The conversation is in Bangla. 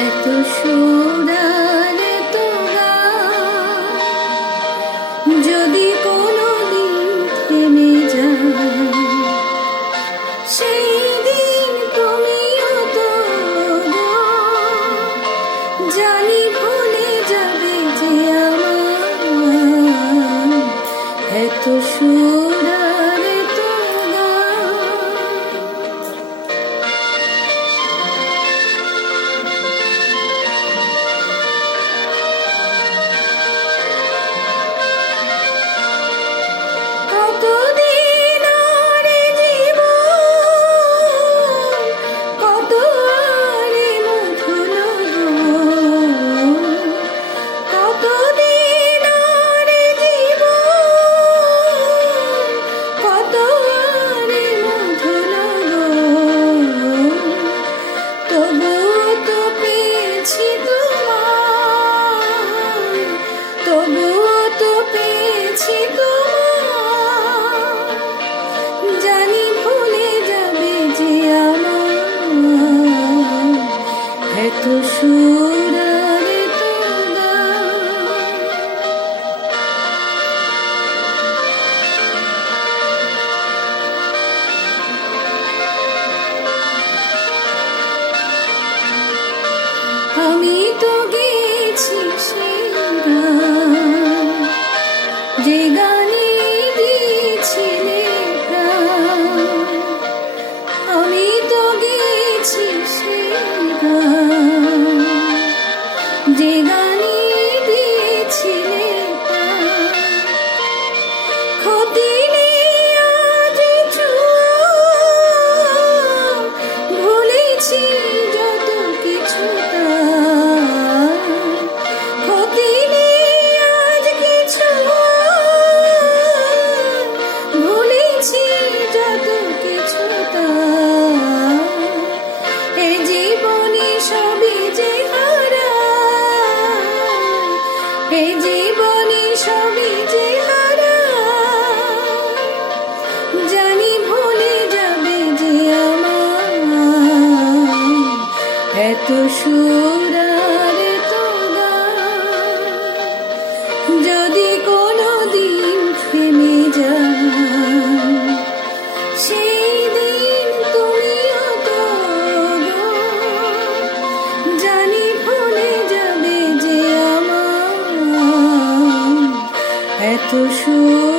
এত সুর আর এত গান যদি কোনোদিন থেমে যায়, সেই দিন তুমিও তো জানি ভুলে যাবে যে আমার এত সুর আর এত গান। কতদিন আর জীবন, কত আর মধুর গান, কতদিন আর জীবন, কত আর মধুর গান, তবুও তো পেয়েছি তোমার, তবুও তো পেয়েছি তোমার, জানি ভুলে যাবে যে আমার এত সুর আর এত গান। আমি তো গেছি সেই গান, যে গানে দিয়েছিলে প্রাণ, আমি তো গেছি সেই গান, যে গানে দিয়েছিলে প্রাণ। ক্ষতি নেই আজ ভুলেছি যত কিছু তার, ক্ষতি নেই আজ কিছু ভুলেছি যত কিছু তার। এ জীবনে সবই যে হারায়, এ জীবনে সবই যে হারায়, জানি ভুলে যাবে যে আমার এত সুর আর এত গান, যদি কোনোদিন থেমে যায়, সেই দিন তুমিও তো জানি ভুলে যাবে যে আমার এত সুর।